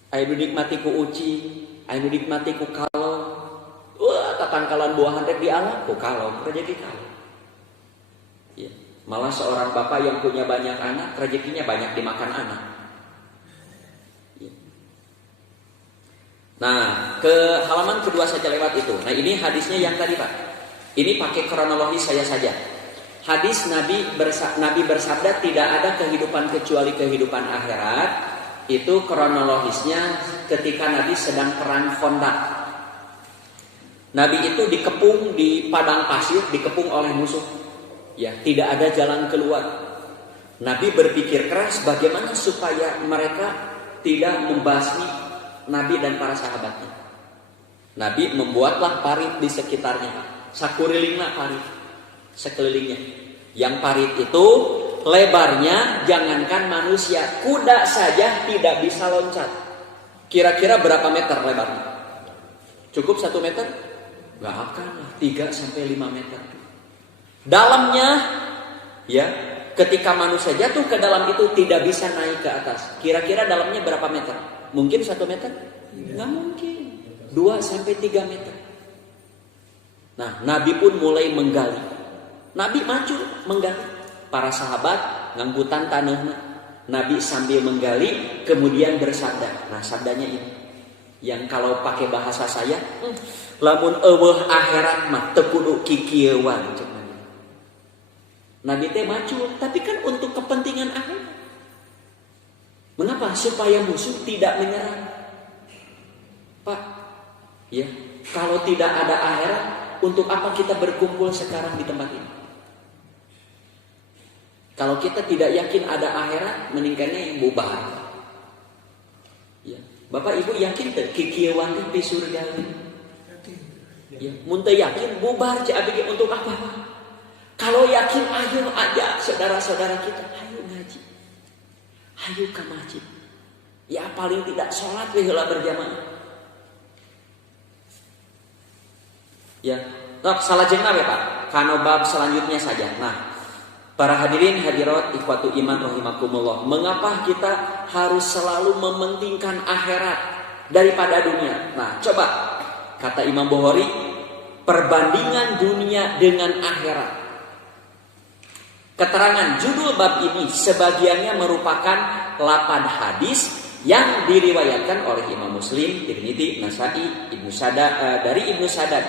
Aya nikmati ku uci, aya nikmati ku kalong. Wah, tatangkalan buahan rek di alam ku kalong, rezeki kalong. Ya. Malah seorang bapak yang punya banyak anak, rezekinya banyak dimakan anak. Nah, ke halaman kedua saja lewat itu. Nah, ini hadisnya yang tadi Pak. Ini pakai kronologi saya saja. Hadis Nabi bersabda tidak ada kehidupan kecuali kehidupan akhirat. Itu kronologisnya ketika Nabi sedang perang Khandaq. Nabi itu dikepung di padang pasir, dikepung oleh musuh. Ya, tidak ada jalan keluar. Nabi berpikir keras bagaimana supaya mereka tidak membasmi Nabi dan para sahabatnya. Nabi membuatlah parit di sekitarnya. Sakurilingna parit sekelilingnya. Yang parit itu lebarnya jangankan manusia, kuda saja tidak bisa loncat. Kira-kira berapa meter lebarnya? Cukup 1 meter? Gak akan lah, 3 sampai 5 meter. Dalamnya, ya, ketika manusia jatuh ke dalam itu tidak bisa naik ke atas. Kira-kira dalamnya berapa meter? Mungkin 1 meter? Nggak mungkin. 2 sampai 3 meter. Nah, Nabi pun mulai menggali. Nabi maju menggali. Para sahabat ngangkutan tanahnya. Nabi sambil menggali, kemudian bersabda. Nah, sabdanya ini. Yang kalau pakai bahasa saya, lamun eueuh akhirat mah teu kudu kikieuan. Nabi teh maju, tapi kan untuk kepentingan akhirat. Mengapa? Supaya musuh tidak menyerang. Pak, ya, kalau tidak ada akhirat, untuk apa kita berkumpul sekarang di tempat ini? Kalau kita tidak yakin ada akhirat, mendingannya yang bubar. Ya. Bapak Ibu yakin teh kikieuan di surga? Ya, mun teu yakin bubar cek abdi untuk apa? Kalau yakin ayo aja saudara-saudara kita, ayo ngaji. Ayo ke masjid. Ya paling tidak sholat we heula berjamaah. Ya, tok salajengna we Pak. Kana bab selanjutnya saja. Nah, para hadirin hadirat ikhwatu iman rahimakumullah. Mengapa kita harus selalu mementingkan akhirat daripada dunia? Nah, coba kata Imam Bukhari, perbandingan dunia dengan akhirat. Keterangan judul bab ini sebagiannya merupakan lapan hadis yang diriwayatkan oleh Imam Muslim, Tirmidzi, Nasa'i, dari Ibnu Sadad.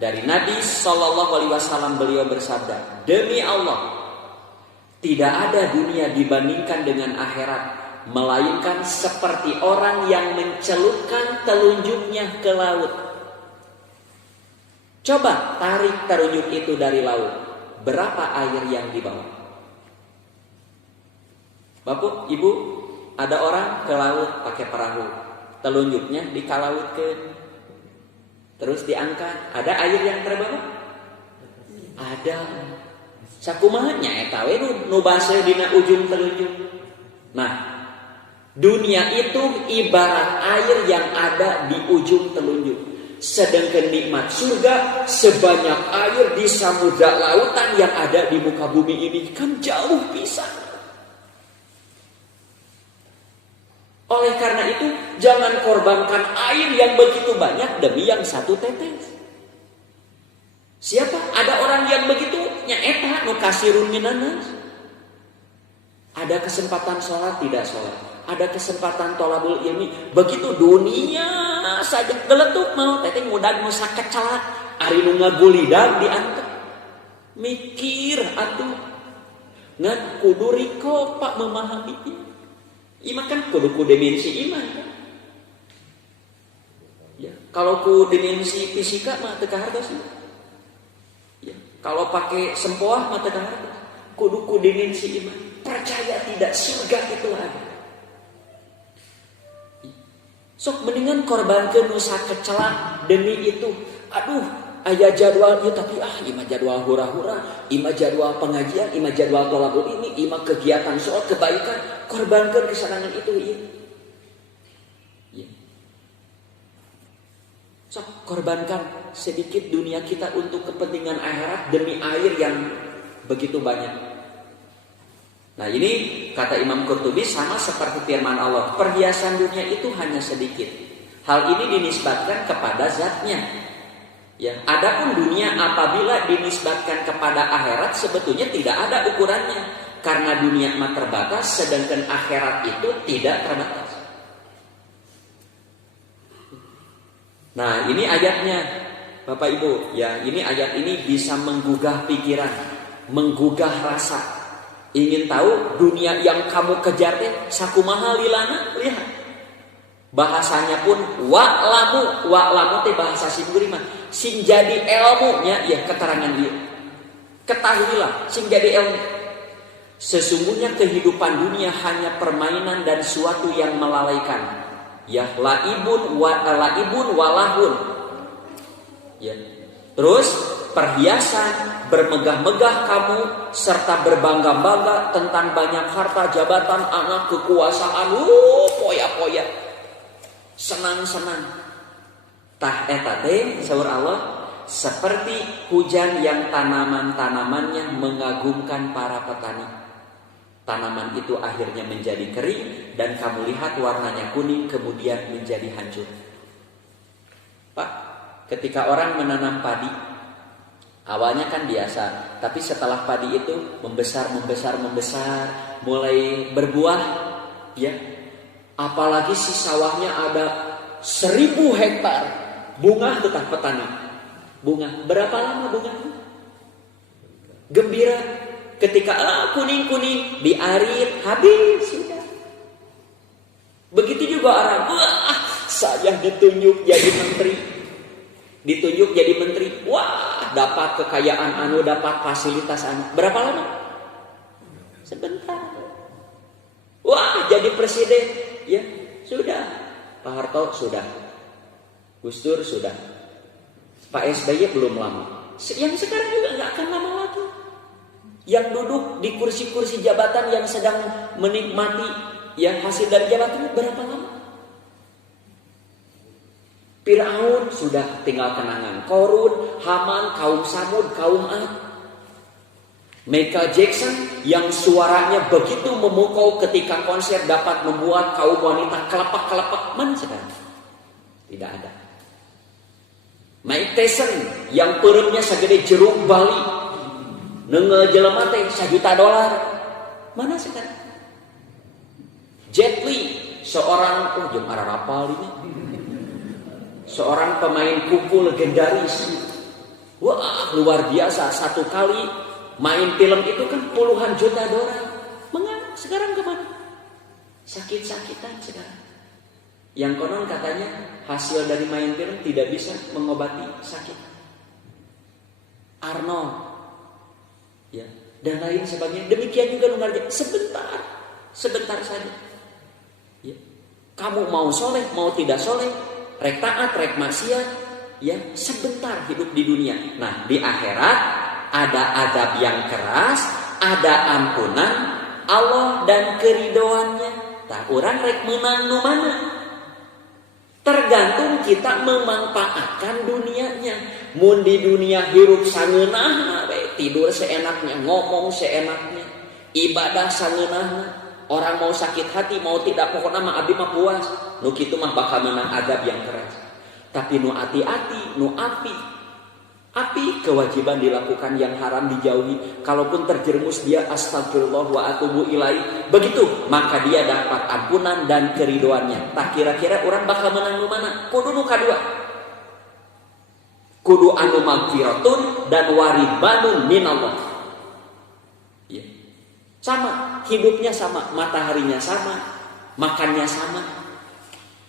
Dari Nabi Shallallahu Alaihi Wasallam beliau bersabda, demi Allah, tidak ada dunia dibandingkan dengan akhirat, melainkan seperti orang yang mencelupkan telunjuknya ke laut. Coba tarik telunjuk itu dari laut. Berapa air yang dibawa? Bapak, Ibu, ada orang ke laut pakai perahu. Telunjuknya dikalautkeun. Terus diangkat. Ada air yang terbawa? Ada. Sakumaha nya eta we nu baseuh dina ujung telunjuk. Nah, dunia itu ibarat air yang ada di ujung telunjuk. Sedangkan nikmat surga sebanyak air di samudra lautan yang ada di muka bumi ini kan jauh pisan. Oleh karena itu, jangan korbankan air yang begitu banyak demi yang satu tetes. Siapa? Ada orang yang begitu nyaeta nu kasirun minanas. Ada kesempatan sholat tidak sholat. Ada kesempatan tolabul ilmi. Begitu dunia saja geletuk mau teteh mudah nu sakecelak. Ari nu ngagulidag diangkat. Mikir atuh. Ngan kudu riko Pak memahami ini. Iman kan kudu ku dimensi iman kan? Ya, kalau ku dimensi fisika mah teu kahartos sih. Ya, kalau pakai sempoah mah teu kahartos. Kudu ku dimensi iman. Percaya tidak surga itu ada. Sok mendingan korbankeun nu sakecelak demi itu. Aduh, aya jadwal ieu tapi ieu mah jadwal hura-hura, ieu mah jadwal pengajian, ieu mah jadwal tholabul ilmi, ieu mah kegiatan sholat kebaikan, korbankeun kesenangan itu ieu. Ya. Sok korbankan sedikit dunia kita untuk kepentingan akhirat demi air yang begitu banyak. Nah ini kata Imam Qurtubi sama seperti firman Allah, perhiasan dunia itu hanya sedikit. Hal ini dinisbatkan kepada zatnya. Ya, adapun dunia apabila dinisbatkan kepada akhirat sebetulnya tidak ada ukurannya. Karena dunia mah terbatas, sedangkan akhirat itu tidak terbatas. Nah ini ayatnya Bapak Ibu, ya ini ayat ini bisa menggugah pikiran, menggugah rasa. Ingin tahu dunia yang kamu kejar teh sakumaha lilana? Lihat. Bahasanya pun wa'lamu teh bahasa Singuri mah sing jadi ilmunya ya keterangan ieu. Ketahuilah sing jadi ilmu. Sesungguhnya kehidupan dunia hanya permainan dan suatu yang melalaikan. Ya laibun walahun. Ya. Terus perhiasan, bermegah-megah kamu, serta berbangga-bangga tentang banyak harta, jabatan, anak, kekuasaan, poya-poya, senang-senang. Tah eta teh saur Allah seperti hujan yang tanaman-tanamannya mengagumkan para petani. Tanaman itu akhirnya menjadi kering dan kamu lihat warnanya kuning kemudian menjadi hancur. Pak, ketika orang menanam padi, awalnya kan biasa, tapi setelah padi itu membesar, mulai berbuah, ya. Apalagi si sawahnya ada 1000 hektar bunga tetap petani. Bunga, berapa lama bunga? Gembira ketika kuning-kuning diarit habis sudah. Begitu juga orang, wah saya ditunjuk jadi menteri. Ditunjuk jadi menteri, wah dapat kekayaan dapat fasilitas berapa lama? Sebentar. Wah jadi presiden, ya sudah. Pak Harto sudah, Gus Dur sudah, Pak SBY belum lama. Yang sekarang juga nggak akan lama lagi. Yang duduk di kursi-kursi jabatan yang sedang menikmati hasil dari jabatan berapa lama? Fir'aun sudah tinggal kenangan. Korun, Haman, kaum Samud, kaum Ad. Michael Jackson yang suaranya begitu memukau ketika konser dapat membuat kaum wanita kelepak-kelepak. Mana sekarang? Tidak ada. Mike Tyson yang perutnya segede jeruk Bali, jelema teh $1 juta. Mana sekarang? Jet Li, seorang jeung ararapal ini. Seorang pemain kungfu legendaris. Wah, luar biasa, satu kali main film itu kan puluhan juta dolar. Mengapa sekarang kemana? Sakit-sakitan sekarang. Yang konon katanya hasil dari main film tidak bisa mengobati sakit. Arnold, ya, dan lain sebagainya. Demikian juga Lumajang. Sebentar saja. Ya. Kamu mau soleh, mau tidak soleh, rek taat, rek maksiat, ya sebentar hidup di dunia. Nah, di akhirat ada azab yang keras, ada ampunan Allah dan keridoannya. Tak orang rek menang nu mana? Tergantung kita memanfaatkan dunianya. Mun di dunia hirup sangeunahna we, tidur seenaknya, ngomong seenaknya, ibadah sangeunahna. Orang mau sakit hati, mau tidak, pokoknya mah abdi mah puas. Nu kitu mah bakal menang adab yang keras. Tapi nu hati-hati, nu api kewajiban dilakukan, yang haram dijauhi. Kalaupun terjerumus dia astagfirullah wa atubu ilaih. Begitu, maka dia dapat ampunan dan keridoannya. Tak kira-kira orang bakal menang nu mana? Kudu nu kadua. Kudu anu magfiratun dan waribanun minallah. Ya. Sama, hidupnya sama, mataharinya sama, makannya sama,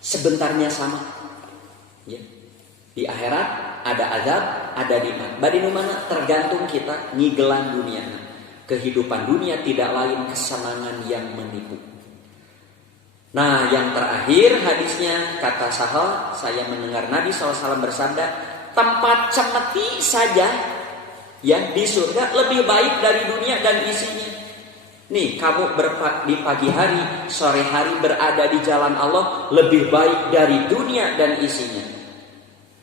sebentarnya sama. Ya. Di akhirat ada azab, ada nikmat. Badi nu mana tergantung kita ngigelan dunia. Kehidupan dunia tidak lain kesenangan yang menipu. Nah, yang terakhir hadisnya kata Sahal, saya mendengar Nabi SAW bersabda, tempat cemeti saja ya di surga lebih baik dari dunia dan isinya. Nih, kamu di pagi hari, sore hari berada di jalan Allah lebih baik dari dunia dan isinya.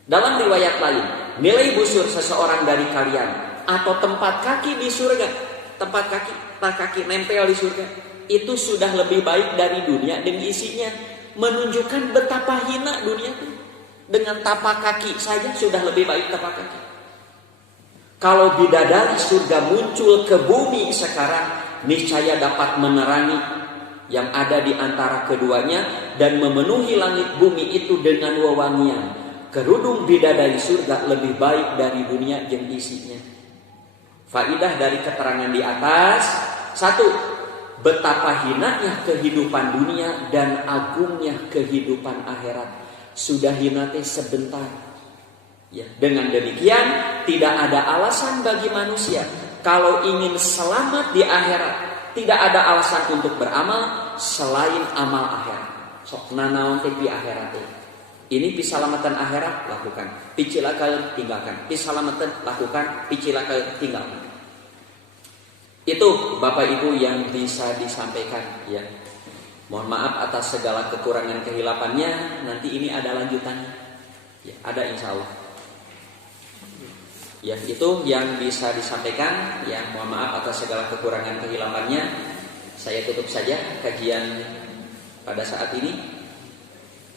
Dalam riwayat lain, nilai busur seseorang dari kalian atau tempat kaki di surga, tempat kaki nempel di surga, itu sudah lebih baik dari dunia dan isinya. Menunjukkan betapa hina dunia itu. Dengan tapak kaki saja sudah lebih baik tapak kaki. Kalau bidadari surga muncul ke bumi sekarang, niscaya dapat menerangi yang ada di antara keduanya dan memenuhi langit bumi itu dengan wewangian. Kerudung bidadari surga lebih baik dari dunia yang isinya. Faidah dari keterangan di atas, 1. Betapa hinanya kehidupan dunia dan agungnya kehidupan akhirat. Sudah hina teh sebentar. Ya, dengan demikian tidak ada alasan bagi manusia kalau ingin selamat di akhirat. Tidak ada alasan untuk beramal selain amal akhirat. Sok nanaon teh di akhirat teh. Ini pisalamatan akhirat lakukan, picilaka tinggalkan. Pisalamatan lakukan, picilaka tinggalkan. Itu Bapak Ibu yang bisa disampaikan ya. Mohon maaf atas segala kekurangan kehilapannya. Nanti ini ada lanjutannya. Ya, ada insya Allah. Ya, itu yang bisa disampaikan. Ya, mohon maaf atas segala kekurangan kehilapannya. Saya tutup saja kajian pada saat ini.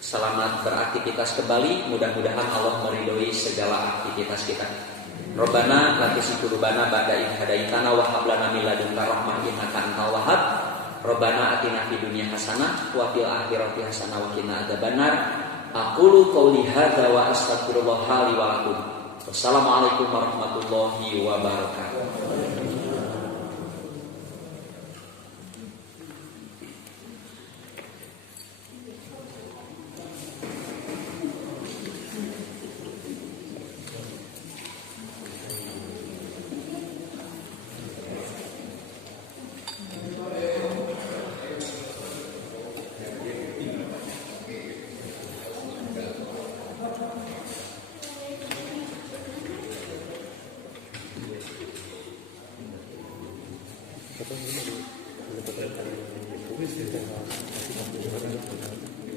Selamat beraktivitas kembali. Mudah-mudahan Allah meridhoi segala aktivitas kita. Rabbana la tuzigh qulubana ba'da idh hadaitana wa hab lana min ladunka rahmah innaka antal wahhab. Rabbana atina fid dunya hasanah wa fil akhirati hasanah wa qina adzabannar. Aqulu qouli hadza wa astaghfirullah li wa lakum. Wassalamualaikum warahmatullahi wabarakatuh. Apa